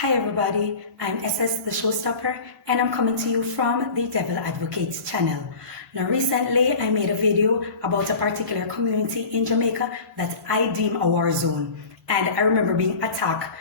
Hi everybody, I'm SS the Showstopper and I'm coming to you from the Devil Advocates channel. Now recently I made a video about a particular community in Jamaica that I deem a war zone, and I remember being attacked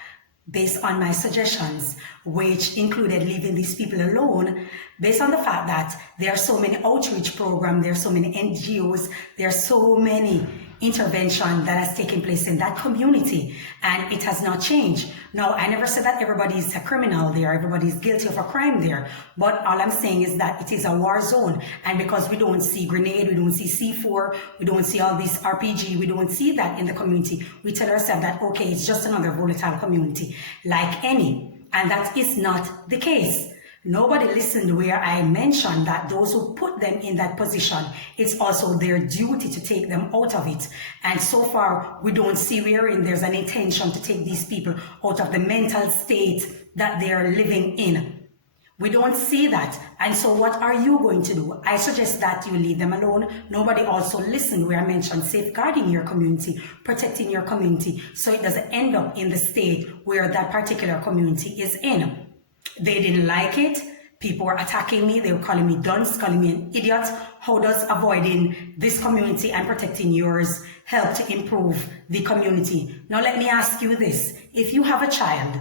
based on my suggestions, which included leaving these people alone based on the fact that there are so many outreach programs, there are so many NGOs, there are so many intervention that has taken place in that community, and it has not changed. Now, I never said that everybody is a criminal there, everybody is guilty of a crime there, but all I'm saying is that it is a war zone, and because we don't see grenade, we don't see C4, we don't see all these RPG, we don't see that in the community, we tell ourselves that, okay, it's just another volatile community like any, and that is not the case. Nobody listened where I mentioned that those who put them in that position, it's also their duty to take them out of it. And so far, we don't see wherein there's an intention to take these people out of the mental state that they're living in. We don't see that. And so what are you going to do? I suggest that you leave them alone. Nobody also listened where I mentioned safeguarding your community, protecting your community, so it doesn't end up in the state where that particular community is in. They didn't like it. People were attacking me. They were calling me dunce, calling me an idiot. How does avoiding this community and protecting yours help to improve the community? Now let me ask you this. If you have a child,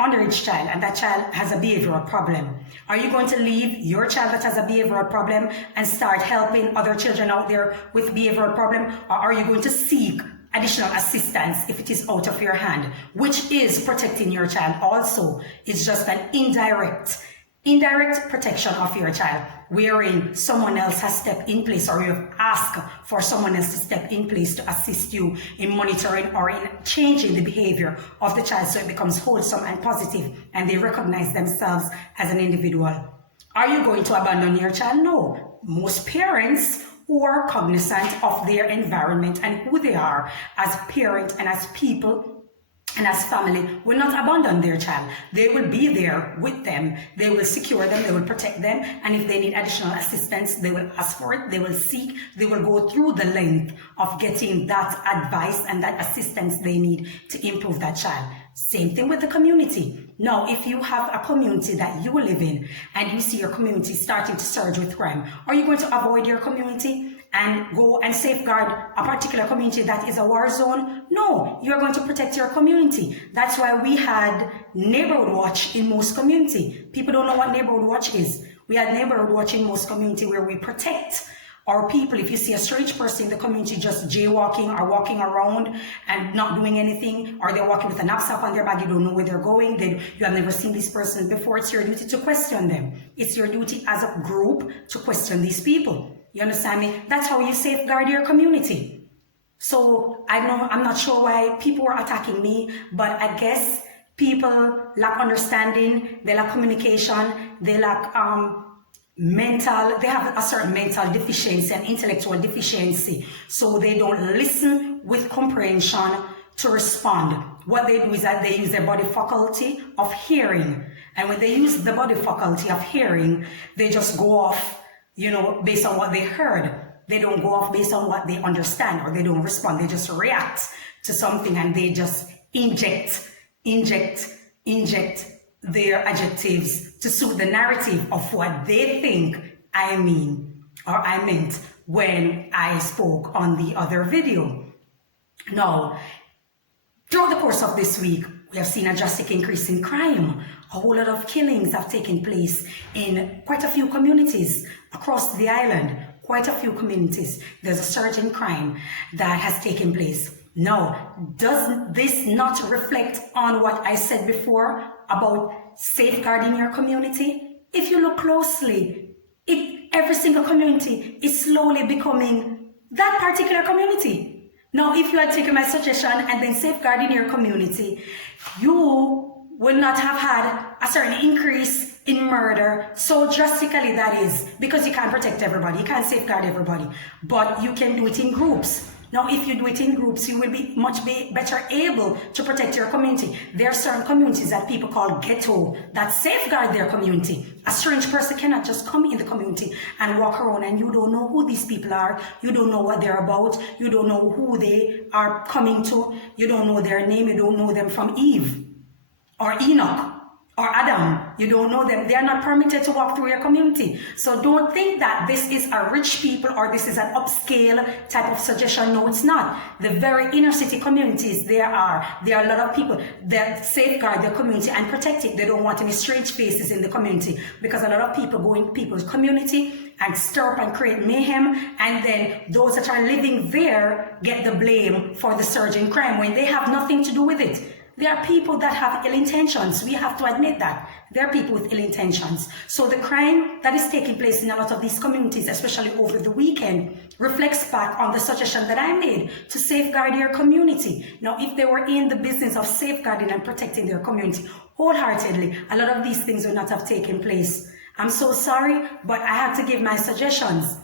underage child, and that child has a behavioral problem, are you going to leave your child that has a behavioral problem and start helping other children out there with behavioral problem? Or are you going to seek additional assistance if it is out of your hand, which is protecting your child also? It's just an indirect protection of your child, wherein someone else has stepped in place, or you have asked for someone else to step in place to assist you in monitoring or in changing the behavior of the child so it becomes wholesome and positive and they recognize themselves as an individual. Are you going to abandon your child? No. Most parents who are cognizant of their environment and who they are as parents and as people and as family will not abandon their child. They will be there with them. They will secure them. They will protect them. And if they need additional assistance, they will ask for it. They will seek. They will go through the length of getting that advice and that assistance they need to improve that child. Same thing with the community. Now, if you have a community that you live in and you see your community starting to surge with crime, are you going to avoid your community and go and safeguard a particular community that is a war zone? No, you're going to protect your community. That's why we had neighborhood watch in most community. People don't know what neighborhood watch is. We had neighborhood watch in most community where we protect our people. If you see a strange person in the community just jaywalking or walking around and not doing anything, or they're walking with a knapsack on their bag, you don't know where they're going, you have never seen this person before, it's your duty to question them. It's your duty as a group to question these people. You understand me? That's how you safeguard your community. So I'm not sure why people were attacking me, but I guess people lack understanding, they lack communication, they lack they have a certain mental deficiency and intellectual deficiency, so they don't listen with comprehension to respond. What they do is that they use their body faculty of hearing, and when they use the body faculty of hearing, they just go off, based on what they heard. They don't go off based on what they understand, or they don't respond. They just react to something and they just inject their adjectives to suit the narrative of what they think I mean or I meant when I spoke on the other video. Now, throughout the course of this week, we have seen a drastic increase in crime. A whole lot of killings have taken place in quite a few communities across the island. Quite a few communities. There's a surge in crime that has taken place. Now, does this not reflect on what I said before about safeguarding your community? If you look closely, every single community is slowly becoming that particular community. Now, if you had taken my suggestion and then safeguarding your community, you would not have had a certain increase in murder so drastically, that is, because you can't protect everybody, you can't safeguard everybody, but you can do it in groups. Now, if you do it in groups, you will be much better able to protect your community. There are certain communities that people call ghetto that safeguard their community. A strange person cannot just come in the community and walk around and you don't know who these people are. You don't know what they're about. You don't know who they are coming to. You don't know their name. You don't know them from Eve. or Enoch or Adam. You don't know them. They are not permitted to walk through your community. So don't think that this is a rich people or this is an upscale type of suggestion. No, it's not. The very inner city communities, there are a lot of people that safeguard their community and protect it. They don't want any strange faces in the community, because a lot of people go in people's community and stir up and create mayhem, and then those that are living there get the blame for the surge in crime when they have nothing to do with it. There are people that have ill intentions. We have to admit that. There are people with ill intentions. So the crime that is taking place in a lot of these communities, especially over the weekend, reflects back on the suggestion that I made to safeguard your community. Now, if they were in the business of safeguarding and protecting their community wholeheartedly, a lot of these things would not have taken place. I'm so sorry, but I had to give my suggestions.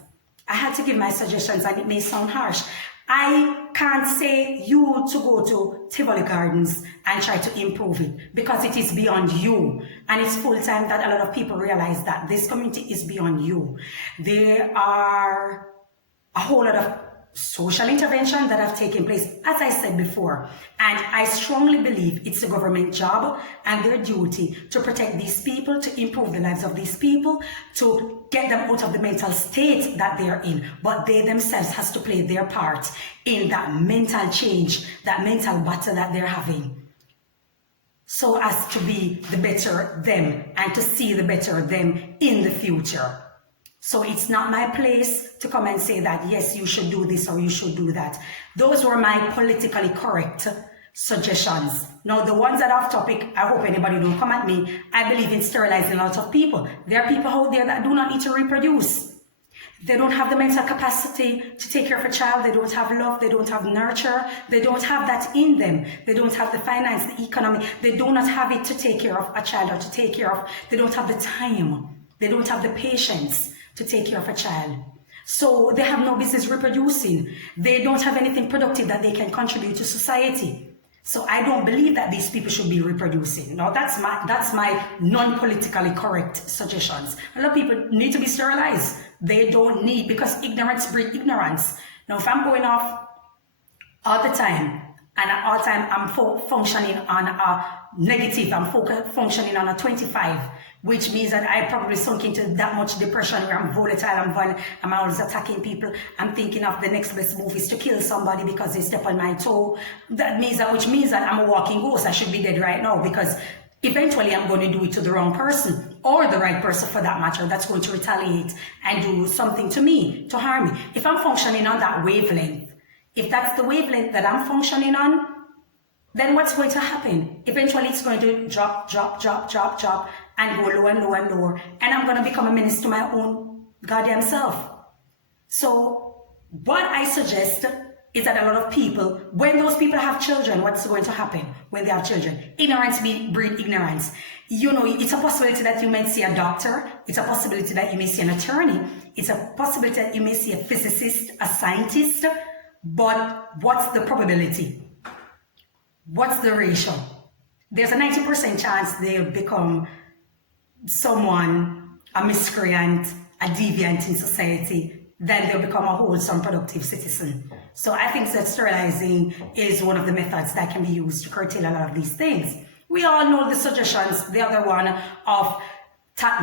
And it may sound harsh. I can't say you to go to Tivoli Gardens and try to improve it, because it is beyond you. And it's full time that a lot of people realize that this community is beyond you. There are a whole lot of social intervention that have taken place, as I said before, and I strongly believe it's a government job and their duty to protect these people, to improve the lives of these people, to get them out of the mental state that they are in. But they themselves has to play their part in that mental change, that mental battle that they're having, so as to be the better them and to see the better them in the future. So it's not my place to come and say that, yes, you should do this or you should do that. Those were my politically correct suggestions. Now, the ones that are off topic, I hope anybody don't come at me. I believe in sterilizing a lot of people. There are people out there that do not need to reproduce. They don't have the mental capacity to take care of a child. They don't have love. They don't have nurture. They don't have that in them. They don't have the finance, the economy. They do not have it to take care of a child or to take care of. They don't have the time. They don't have the patience to take care of a child. So they have no business reproducing. They don't have anything productive that they can contribute to society. So I don't believe that these people should be reproducing. Now that's my non-politically correct suggestions. A lot of people need to be sterilized. They don't need, because ignorance breeds ignorance. Now if I'm going off all the time, and at all time I'm functioning on a negative, I'm functioning on a 25, which means that I probably sunk into that much depression where I'm volatile, I'm violent, I'm always attacking people. I'm thinking of the next best move is to kill somebody because they step on my toe. Which means that I'm a walking ghost. I should be dead right now, because eventually I'm going to do it to the wrong person, or the right person for that matter, that's going to retaliate and do something to me, to harm me. If I'm functioning on that wavelength, if that's the wavelength that I'm functioning on, then what's going to happen? Eventually it's going to drop, and go lower and lower and lower. And I'm going to become a menace to my own goddamn self. So what I suggest is that a lot of people, when those people have children, what's going to happen when they have children? Ignorance breeds ignorance. You know, it's a possibility that you may see a doctor. It's a possibility that you may see an attorney. It's a possibility that you may see a physicist, a scientist. But what's the probability? What's the ratio? There's a 90% chance they'll become someone, a miscreant, a deviant in society, then they'll become a wholesome, productive citizen. So I think that sterilizing is one of the methods that can be used to curtail a lot of these things. We all know the suggestions, the other one of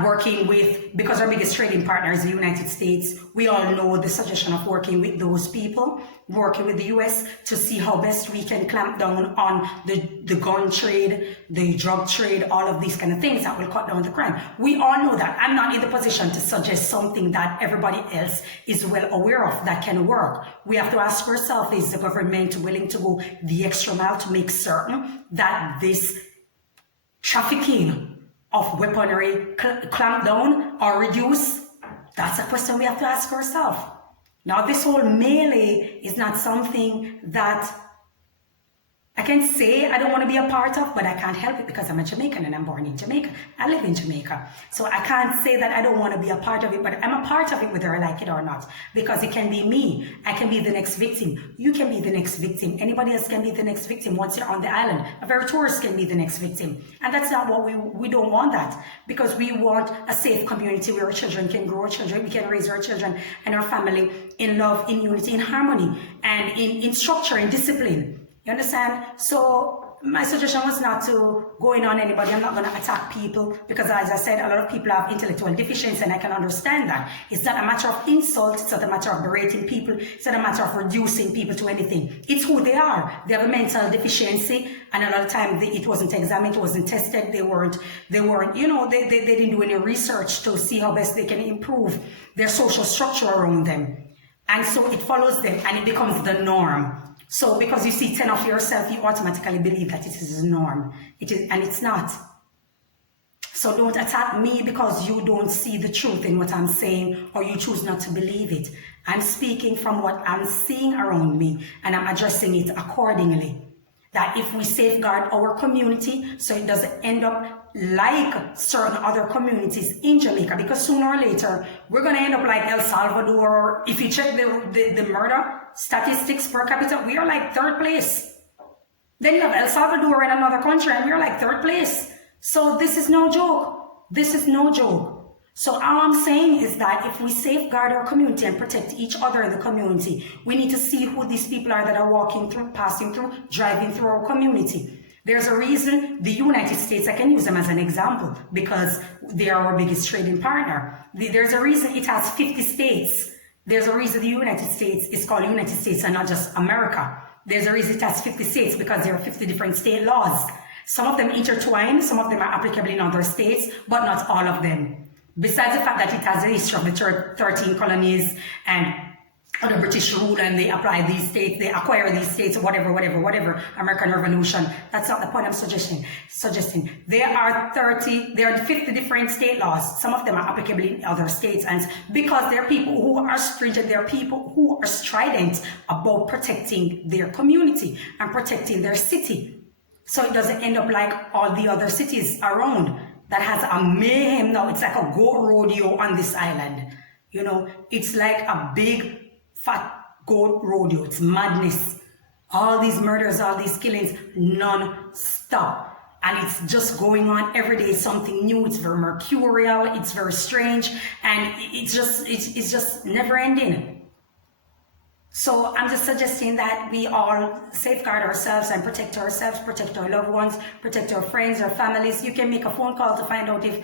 working with, because our biggest trading partner is the United States, we all know the suggestion of working with those people, working with the US to see how best we can clamp down on the gun trade, the drug trade, all of these kind of things that will cut down the crime. We all know that. I'm not in the position to suggest something that everybody else is well aware of that can work. We have to ask ourselves, is the government willing to go the extra mile to make certain that this trafficking of weaponry clamp down or reduce? That's a question we have to ask ourselves. Now, this whole melee is not something that I can say I don't want to be a part of, but I can't help it because I'm a Jamaican and I'm born in Jamaica. I live in Jamaica. So I can't say that I don't want to be a part of it, but I'm a part of it whether I like it or not, because it can be me. I can be the next victim. You can be the next victim. Anybody else can be the next victim once you're on the island. A very tourist can be the next victim. And that's not what we don't want that, because we want a safe community where our children can grow, our children, we can raise our children and our family in love, in unity, in harmony, and in structure, in discipline. You understand? So my suggestion was not to go in on anybody. I'm not going to attack people because, as I said, a lot of people have intellectual deficiency, and I can understand that. It's not a matter of insult. It's not a matter of berating people. It's not a matter of reducing people to anything. It's who they are. They have a mental deficiency, and a lot of time it wasn't examined, it wasn't tested. They weren't, you know, they didn't do any research to see how best they can improve their social structure around them. And so it follows them, and it becomes the norm. So because you see 10 of yourself, you automatically believe that it is a norm. It is, and it's not. So don't attack me because you don't see the truth in what I'm saying, or you choose not to believe it. I'm speaking from what I'm seeing around me, and I'm addressing it accordingly. That if we safeguard our community so it doesn't end up like certain other communities in Jamaica, because sooner or later we're going to end up like El Salvador. If you check the murder statistics per capita, we are like 3rd place. Then you have El Salvador in another country, and we're like 3rd place. So this is no joke. This is no joke. So all I'm saying is that if we safeguard our community and protect each other in the community, we need to see who these people are that are walking through, passing through, driving through our community. There's a reason the United States, I can use them as an example because they are our biggest trading partner. There's a reason it has 50 states. There's a reason the United States is called United States and not just America. There's a reason it has 50 states because there are 50 different state laws. Some of them intertwine, some of them are applicable in other states, but not all of them. Besides the fact that it has a history of the 13 colonies and under British rule, and they apply these states, they acquire these states, whatever, American Revolution. That's not the point I'm suggesting. There are 50 different state laws. Some of them are applicable in other states, and because there are people who are stringent, there are people who are strident about protecting their community and protecting their city. So it doesn't end up like all the other cities around that has a mayhem now. It's like a goat rodeo on this island. You know, it's like a big fat goat rodeo. It's madness. All these murders, all these killings, non-stop. And it's just going on every day, something new. It's very mercurial, it's very strange, and it's just never ending. So I'm just suggesting that we all safeguard ourselves and protect ourselves, protect our loved ones, protect our friends, our families. You can make a phone call to find out if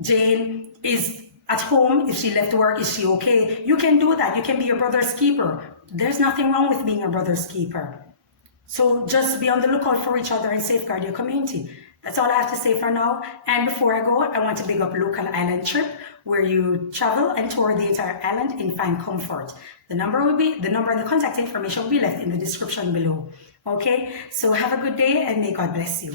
Jane is at home, if she left work, is she okay? You can do that. You can be your brother's keeper. There's nothing wrong with being your brother's keeper. So just be on the lookout for each other and safeguard your community. That's all I have to say for now. And before I go, I want to big up Local Island Trip, where you travel and tour the entire island and find comfort. The number and the contact information will be left in the description below. Okay, so have a good day and may God bless you.